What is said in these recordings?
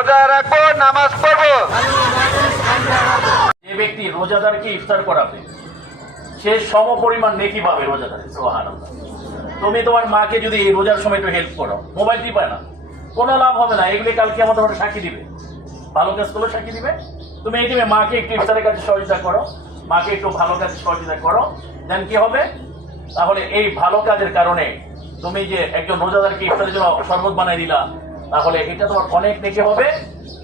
রোজা রাখবো, নামাজ পড়বো। যে ব্যক্তি রোজাদারকে ইফতার করাবে সে সম পরিমাণ নেকি পাবে রোজাদার। সুবহানাল্লাহ। তুমি তোমার মাকে যদি এই রোজার সময় একটু হেল্প করো, মোবাইল টিপায় না, কোনো লাভ হবে না। এগুলি কালকে আমাদের সাক্ষী দিবে, ভালো কাজ করলেও সাক্ষী দিবে। তুমি এই দিবে মাকে একটু ইফতারের কাছে সহযোগিতা করো, মাকে একটু ভালো কাজে সহযোগিতা করো, দেন কি হবে? তাহলে এই ভালো কাজের কারণে তুমি যে একজন রোজাদারকে ইফতারের জন্য শরবত বানাই দিলা, তাহলে এটা তোমার অনেক নেকি হবে।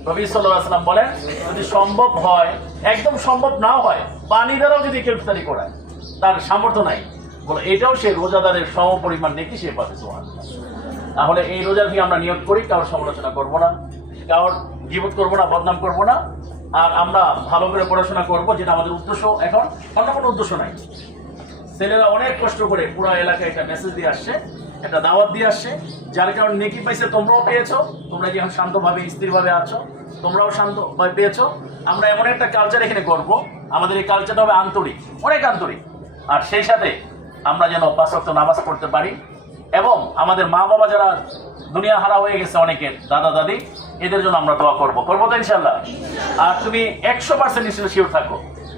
নবী সাল্লাল্লাহু আলাইহি ওয়াসাল্লাম বলেন, যদি সম্ভব হয়, একদম সম্ভব না হয়, পানি দ্বারাও যদি কেউ ইফতারি করায়, তার সামর্থ্য নাই, বলে এটাও সে রোজাদারের সম পরিমাণ নেকি সে পাবে। সুবহানাল্লাহ। তাহলে এই রোজার কি আমরা নিয়ত করি, কারোর সমালোচনা করবো না, কারোর গীবত করবো না, বদনাম করবো না, আর আমরা ভালো করে পড়াশোনা করবো, যেটা আমাদের উদ্দেশ্য। এখন অন্য কোনো উদ্দেশ্য নাই। ছেলেরা অনেক কষ্ট করে পুরো এলাকায় একটা মেসেজ দিয়ে আসছে, একটা দাওয়াত দিয়ে আসছে, যার কারণে নেকি পাইছে, তোমরাও পেয়েছো। তোমরা যখন শান্তভাবে স্থিরভাবে আছো, তোমরাও শান্তভাবে পেয়েছো। আমরা এমন একটা কালচার এখানে করবো, আমাদের এই কালচারটা হবে আন্তরিক, অনেক আন্তরিক। আর সেই সাথে আমরা যেন 5 ওয়াক্ত নামাজ পড়তে পারি, এবং আমাদের মা বাবা যারা দুনিয়া হারা হয়ে গেছে অনেকের, দাদা দাদি, এদের জন্য আমরা দোয়া করবো তো ইনশাল্লাহ। আর তুমি 100% শিওর থাকো,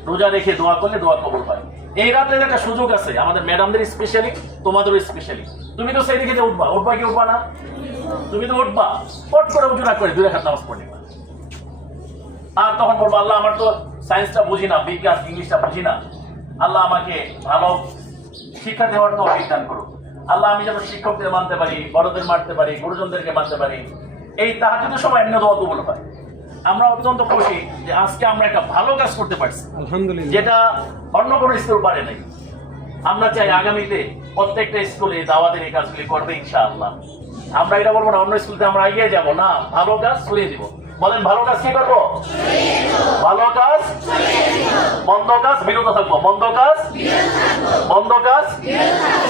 রোজা রেখে দোয়া করলে দোয়া কবুল হয়। এই রাতের একটা সুযোগ আছে আমাদের ম্যাডামদের স্পেশালি, তোমাদেরও স্পেশালি। তুমি তো সেই দিকে যে উঠবা কি উঠবা না? তুমি তো উঠবা, পট করে উঠু না করে 2 রাকাত নামাজ পড়ে নিবা। আর তখন বলবো, আল্লাহ আমার তো সায়েন্সটা বুঝি না, বিজ্ঞান ইংলিশটা বুঝি না, আল্লাহ আমাকে ভালো শিক্ষা দেওয়ার তো অভিজ্ঞান করো। আল্লাহ আমি যেন শিক্ষকদের মানতে পারি, বড়দের মানতে পারি, গুরুজনদেরকে মানতে পারি। এই তাহাজ্জুদের সময় এমনি দোয়া কবুল হয়। আমরা অত্যন্ত খুশি যে আজকে আমরা একটা ভালো কাজ করতে পারছি, আলহামদুলিল্লাহ, যেটা অন্য কোনো স্কুল পারে নাই। আমরা চাই আগামীতে প্রত্যেকটা স্কুলে দাওয়াতের এই কাজগুলি করবে ইনশাআল্লাহ। আমরা এটা বলবো না অন্য স্কুলতে আমরা এগিয়ে যাব না, ভালো কাজ ছড়িয়ে দিব। বলেন ভালো কাজ কি করবো? ভালো কাজ, মন্দ কাজ বিরত থাকবো, মন্দ কাজ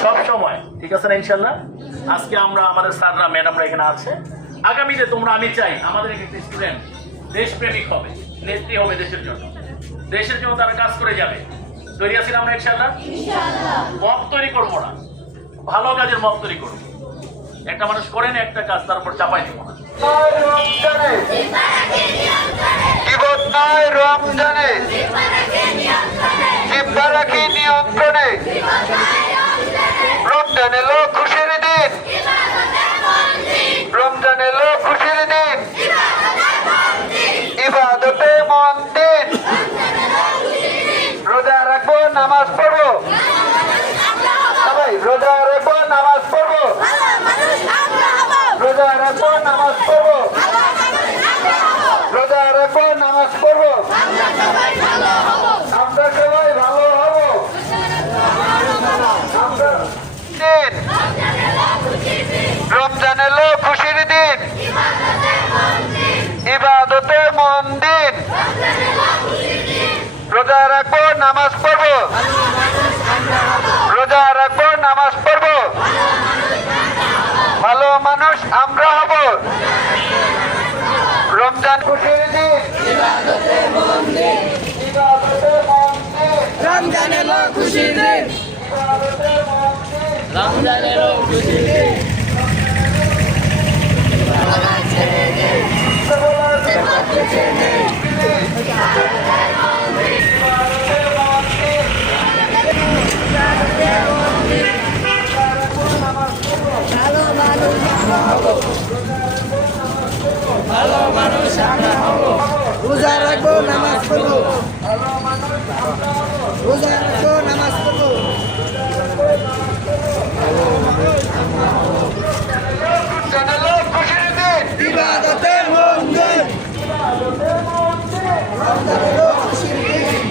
সব সময়, ঠিক আছে না ইনশাআল্লাহ? আজকে আমরা আমাদের স্যাররা ম্যাডামরা এখানে আছে, আগামীতে তোমরা, আমি চাই আমাদের একটা স্টুডেন্ট দেশপ্রেমিক হবে, নেত্রী হবে দেশের জন্য, দেশের জন্য তারা কাজ করে যাবে। তৈরি আছি আমরা ইনশাআল্লাহ? মত তৈরি করবো না, ভালো কাজের মত তৈরি করবো। একটা মানুষ করে না একটা কাজ, তার উপর চাপাই দিব না। রমজানে নিয়ন্ত্রণে, রমজান এলো খুশির দিন, রমজান এলো খুশির দিন, ইবাদতে মন দিন। রোজা রাখবো, নামাজ পড়বো, সবাই রোজা রাখবো, নামাজ পড়বো, রোজা রাখবো, নামাজ পড়বো, রোজা রাখবো, নামাজ পড়বো, আমরা সবাই ভালো হবো। রমজান এলো খুশির দিন, ইবাদতে মন দিন। রোজা রাখবো, নামাজ পড়বো, রোজা রাখবো, নামাজ পড়বো, ভালো মানুষ আমরা হব। রমজান খুশির দিন, রমজান এলো খুশির দিন, রমজান এলো খুশির দিন। ভালো মানুষ আমরা হব, রোজা রাখবো, নামাজ পড়বো, রোজা রাখবো, নামাজ পড়বো, ইবাদতে মন দিন, রমজান এলো খুশির দিন।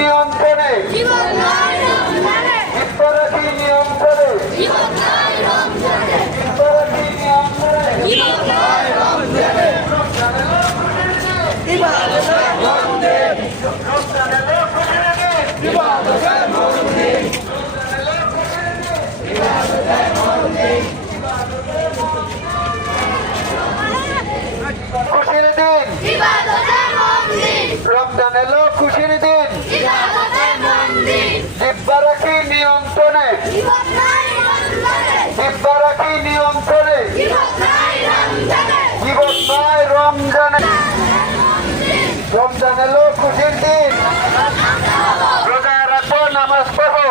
নিয়ন্ত্রণে, ইফতারাকি নিয়ন্ত্রণে, ইফতারাকি নিয়ন্ত্রণে, ইবাদতে মন দিন, রমজান এলো খুশির দিন, ইবাদতে মন দিন, ইবাদতে মন দিন, ইবাদতে মন দিন। দিন, রমজান এলো খুশির দিন, জিহ্বা রাখি নিয়ন্ত্রণে, জিহ্বা রাখি নিয়ন্ত্রণে, জীবন নয় রমজানে, রমজান এলো খুশির দিন, রোজা রাখবো নামাজ পড়বো,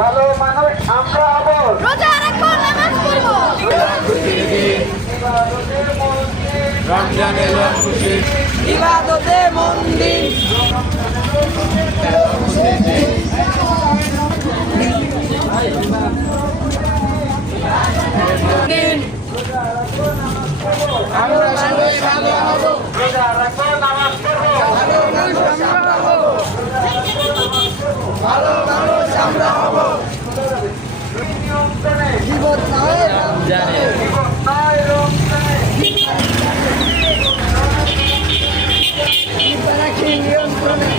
ভালো মানুষ আমরা হবো, রমজান এলো খুশি ইবাদতে মন দিন আমরা সবাই ভালো হব, রোজা রাখবো নামাজ পড়বো, ভালো মানুষ আমরা হব, নিয়ন্ত্রণে, জীবন নয় রমজানে জীবন নয় রমজানে, জিহ্বা রাখি নিয়ন্ত্রণে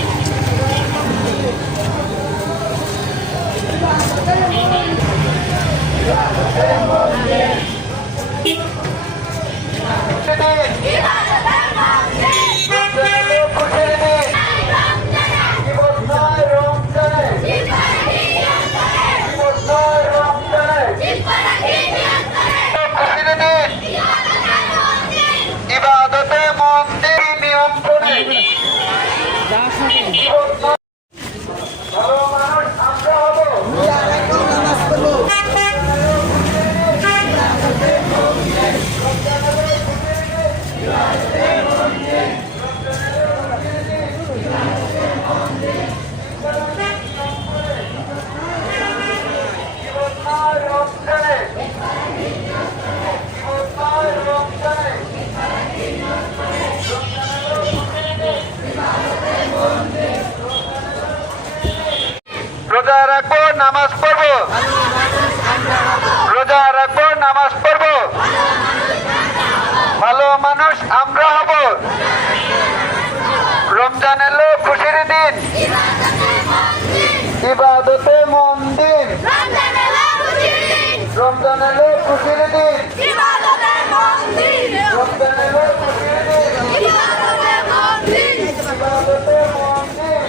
ইবাদতে মন দিন নিয়ন্ত্রণে, ভালো মানুষ আমরা হবো, রোজা রাখবো নামাজ পড়বো, জীবন নয় রমজানে, জীবন নয় রমজানে, রোজা রাখবো নামাজ পড়বো, রোজা রাখবো নামাজ পড়বো, ভালো মানুষ আমরা হব, রমজান এলো খুশির দিন, ইবাদতে মন দিন, রমজান এলো খুশির দিন, রমজান এলো খুশির দিন, ইবাদতে মন দিন,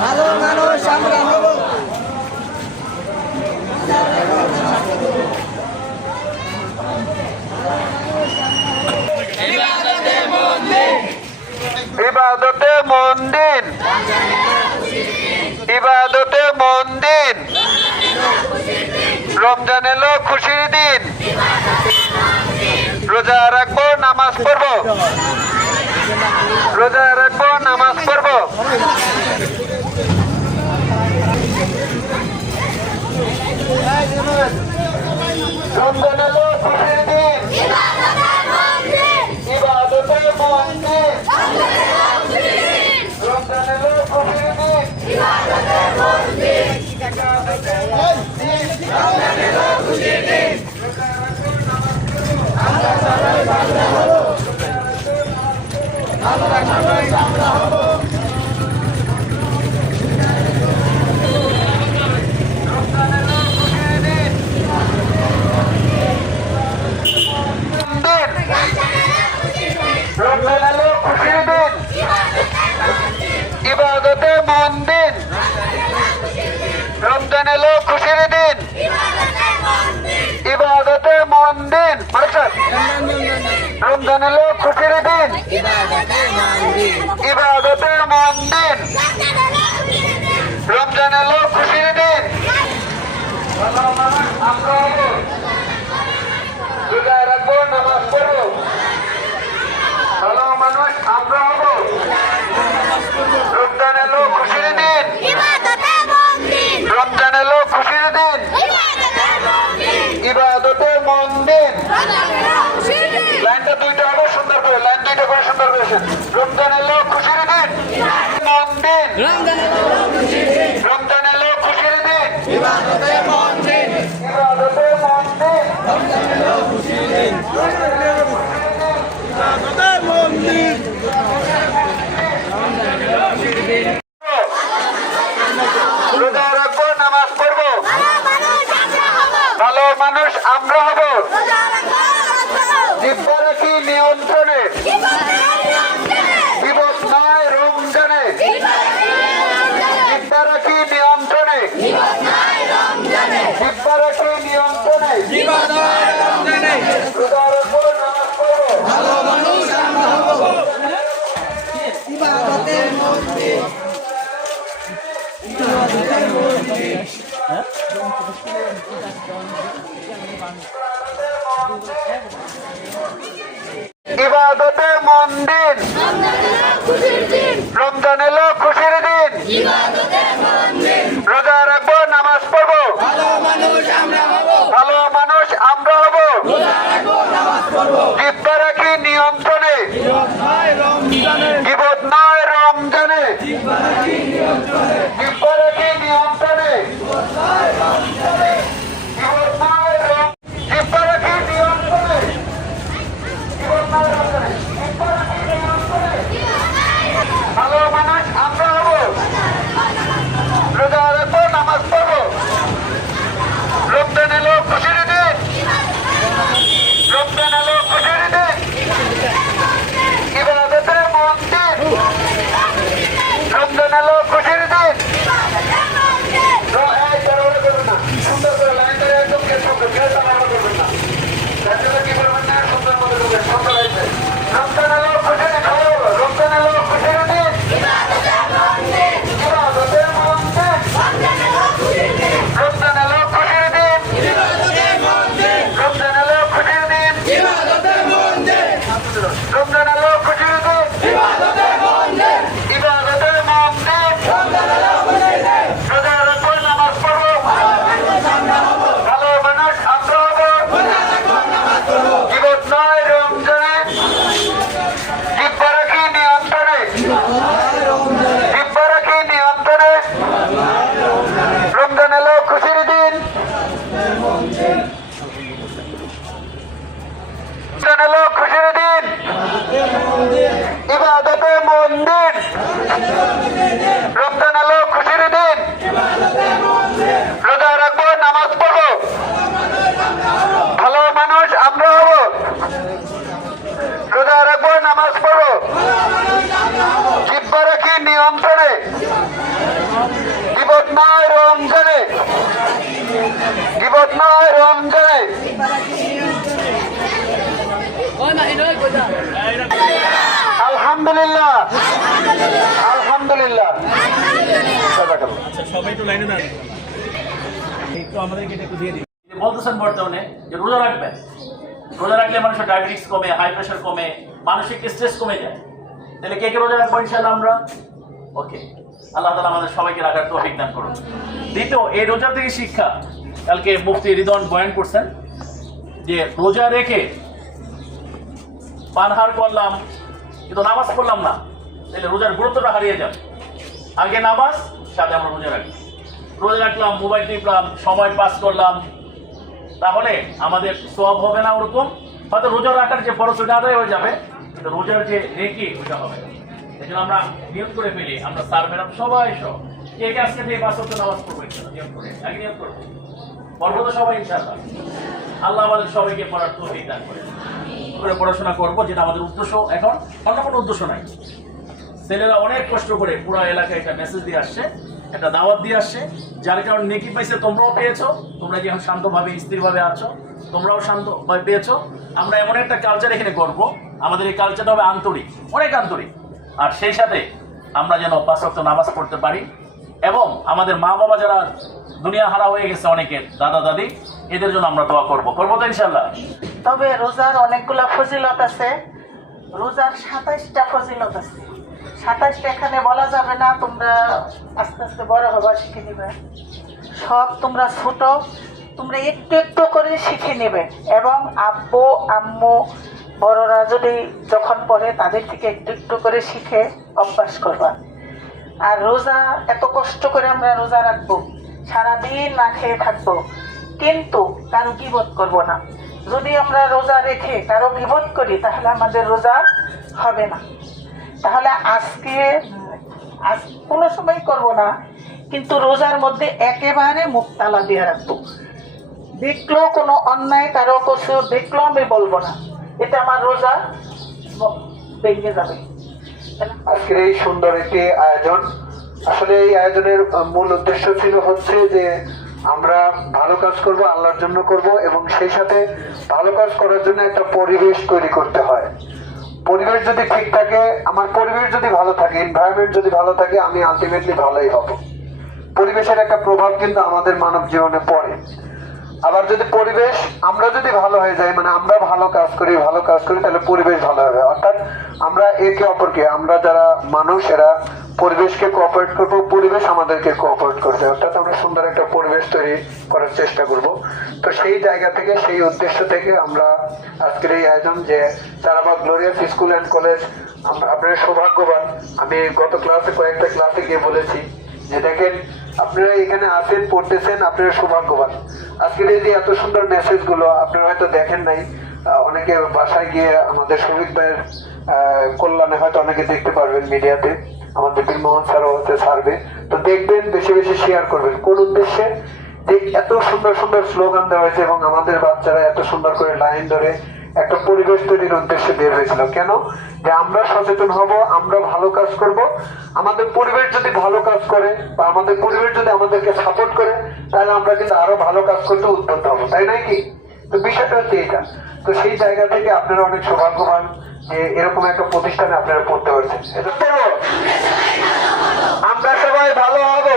ভালো মানুষ আমরা হব, ইবাদতে মন দিন, ইবাদতে মন দিন, রমজান এলো খুশির দিন, রোজা রাখবো নামাজ পড়বো, রোজা রাখবো নামাজ পড়বো, রমজান এলো খুশির দিন, ইবাদতে মন দিন, রমজান এলো খুশির দিন, রমজান এলো খুশির দিন, ইবাদতে মন দিন, রমজান এলো খুশির দিন, ইবাদতে মন দিন, রমজান এলো খুশির দিন, ইবাদতে মন দিন, রমজান এলো খুশির দিন, আমরা হবো, রোজা রাখবো নামাজ পড়বো, ভালো মানুষ আমরা হব, রমজান এলো খুশির দিন, রমজান এলো খুশির দিন, ইবাদতে মন দিন, লাইনটা দুইটা হবে সুন্দর করে, লাইন দুইটা করে সুন্দর করেছেন, রমজান এলো খুশির দিন, মন দিন, রমজান এলো খুশির দিন, ইবাদতে মন দিন, রোজা রাখবো নামাজ পড়বো, জিব্বা রাখি নিয়ন্ত্রণে রোজা রাখবো নামাজ পড়বো ভালো মানুষ আমরা হব ইবাদতের মধ্যে ইবাদতের মন দিন রমজান এলো খুশির দিন রোজা রাখবো নামাজ পড়বো ভালো মানুষ আমরা হব ভালো মানুষ আমরা হব জিব্বা রাখি নিয়ন্ত্রণে গীবত নয় রমজানে জিব্বা রাখি নিয়ন্ত্রণে গীবত নয় জিব্বা রাখি নিয়ন্ত্রণে গীবত নয় রমজানে জিব্বা রাখি নিয়ন্ত্রণে ভালো মানুষ আমরা হব রোজা রাখবো নামাজ পড়বো রমজান এলো খুশির দিন রমজান এলো খুশির দিন ইবাদতের মন দিন রমজান এলো খুশির দিন সুন্দর করে লাইন ধরে একদম করবেন না কি করবেন না সুন্দর মতো করবেন সুন্দর হয়েছে রমজান এলো খুশির দিন রমজান এলো খুশির দিন ইবাদতের মন দিন রমজান এলো খুশির দিন রমজান এলো খুশির দিন রমজান এলো খুশির দিন ইবাদতের মন দিন রোজা রাখবো নামাজ পড়বো ভালো মানুষ আমরা হব জীবত নয় রমজানে জিব্বা রাখি নিয়ন্ত্রণে জিব্বা রাখি নিয়ন্ত্রণে রমজান এলো খুশির দিন রমজান এলো খুশির দিন ইবাদতে মন দিন রমজান এলো খুশির দিন রোজা রাখবো নামাজ পড়বো ভালো মানুষ আমরা হব রোজা রাখবো নামাজ পড়বো জিব্বা রাখি নিয়ন্ত্রণে গীবত নয় রমজানে গীবত নয় রমজানে আলহামদুলিল্লাহ আলহামদুলিল্লাহ আচ্ছা সবাই তো লাইনে দাঁড়ান একটু আমাদেরকে এটা একটু দিয়ে দিন বলতেছেন বর্তমানে যে রোজা রাখবেন রোজা রাখলে মানুষের ডায়াবেটিস কমে হাই প্রেশার কমে মানসিক স্ট্রেস কমে যায় তাহলে কে কে রোজা রাখবো ইনশাআল্লাহ আমরা ওকে আল্লাহ তাআলা আমাদের সবাইকে রাখার তৌফিক দান করুন দ্বিতীয় এই রোজা থেকে শিক্ষা কালকে মুফতি রিদওয়ান বয়ান করছেন যে রোজা রেখে পানহার করলাম কিন্তু নামাজ পড়লাম না তাহলে রোজার গুরুত্বটা হারিয়ে যাবে আগে নামাজ সাথে আমরা রোজা রাখি রোজা রাখলাম মোবাইল টিপলাম সময় পাস করলাম তাহলে আমাদের সওয়াব হবে না ওরকম হয়তো রোজা রাখার যে ফরজ ওটা আদায় হয়ে যাবে কিন্তু রোজার যে নেকি ওটা হবে এই জন্য আমরা নিয়ত করে ফেলি আমরা স্যার ম্যাডাম সবাই সব কে কে আজকে থেকে 5 ওয়াক্ত নামাজ পড়বো নিয়ত করে আগে নিয়ত করবো পড়বো তো সবাই ইনশাআল্লাহ আল্লাহ আমাদের সবাইকে পড়ার তৌফিক দান করে করে পড়াশোনা করবো যেটা আমাদের উদ্দেশ্য এখন অন্য কোনো উদ্দেশ্য নাই ছেলেরা অনেক কষ্ট করে পুরো এলাকায় একটা মেসেজ দিয়ে আসছে একটা দাওয়াত দিয়ে আসছে যার কারণে নেকি পাইছে তোমরাও পেয়েছো তোমরা যে এখন শান্তভাবে স্থিরভাবে আছো তোমরাও শান্তভাবে পেয়েছো আমরা এমন একটা কালচার এখানে করবো আমাদের এই কালচারটা হবে আন্তরিক অনেক আন্তরিক আর সেই সাথে আমরা যেন 5 ওয়াক্ত নামাজ পড়তে পারি এবং আমাদের মা বাবা যারা দুনিয়া হারা হয়ে গেছে অনেকের দাদা দাদি এদের জন্য আমরা দোয়া করবো তো ইনশাআল্লাহ তবে রোজার অনেকগুলা ফজিলত আছে রোজার 27টা ফজিলত আছে 27টা এখানে বলা যাবে না তোমরা আস্তে আস্তে বড় হবা শিখে নেবে সব তোমরা ছোট তোমরা একটু একটু করে শিখে নেবে এবং আব্বু আম্মু বড়রা যদি যখন পড়ে তাদের থেকে একটু একটু করে শিখে অভ্যাস করবা আর রোজা এত কষ্ট করে আমরা রোজা রাখবো সারাদিন না খেয়ে থাকবো কিন্তু কারো গীবত করবো না যদি আমরা রোজা রেখে কারো গীবত করি তাহলে আমাদের রোজা হবে না তাহলে আজকে কোনো সময় করব না কিন্তু রোজার মধ্যে একেবারে মুখ তালা দিয়ে রাখবো দেখলেও কোনো অন্যায় কারো কিছু দেখলেও আমি বলবো না এটা আমার রোজা ভেঙে যাবে আজকের এই সুন্দর একটি আয়োজন আসলে এই আয়োজনের মূল উদ্দেশ্য ছিল হচ্ছে যে আমরা ভালো কাজ করব, আল্লাহর জন্য করব, এবং সেই সাথে ভালো কাজ করার জন্য একটা পরিবেশ তৈরি করতে হয়। পরিবেশ যদি ঠিক থাকে, আমার পরিবেশ যদি ভালো থাকে, এনভায়রনমেন্ট যদি ভালো থাকে, আমি আলটিমেটলি ভালোই হব। পরিবেশের একটা প্রভাব কিন্তু আমাদের মানব জীবনে পড়ে। আবার যদি পরিবেশ, আমরা যদি ভালো হয়ে যাই, মানে আমরা ভালো কাজ করি তাহলে পরিবেশ ভালো হবে। অর্থাৎ আমরা একে অপরকে, আমরা যারা মানুষ এরা পরিবেশকে কোঅপারেট করবো, পরিবেশ আমাদেরকে কোঅপারেট করবে। অর্থাৎ আমরা সুন্দর একটা পরিবেশ তৈরি করার চেষ্টা করব। তো সেই জায়গা থেকে, সেই উদ্দেশ্য থেকে আমরা আজকের এই আয়োজন, যে Charabag glorious school and college, আপনারা সৌভাগ্যবান। আমি গত ক্লাসে কয়েকটা ক্লাসে গিয়ে বলেছি যে দেখেন, আপনারা এখানে আসেন, পড়তেছেন, আপনারা সৌভাগ্যবান। আজকের এই যে এত সুন্দর মেসেজ গুলো আপনারা হয়তো দেখেন নাই, অনেকে বাসায় গিয়ে আমাদের শফিক ভাইয়ের কল্যাণে হয়তো অনেকে দেখতে পারবেন মিডিয়াতে, আমাদের বীরমোহন স্যারও হচ্ছে সার্ভে, তো দেখবেন, বেশি বেশি শেয়ার করবেন। কোন উদ্দেশ্যে? যে এত সুন্দর সুন্দর স্লোগান দেওয়া হয়েছে এবং আমাদের বাচ্চারা এত সুন্দর করে লাইন ধরে একটা পরিবেশ তৈরির উদ্দেশ্যে বের হয়েছিল। কেন? যে আমরা সচেতন হব, আমরা ভালো কাজ করব। আমাদের পরিবেশ যদি ভালো কাজ করে বা আমাদের পরিবেশ যদি আমাদেরকে সাপোর্ট করে, তাহলে আমরা কিন্তু আরো ভালো কাজ করতে উদ্বুদ্ধ হবো, তাই নয় কি? তো বিষয়টা হচ্ছে এটা। তো সেই জায়গা থেকে আপনারা অনেক সৌভাগ্যবান যে এরকম একটা প্রতিষ্ঠানে আপনারা পড়তে পারছেন। এটা আমরা সবাই ভালো হবো।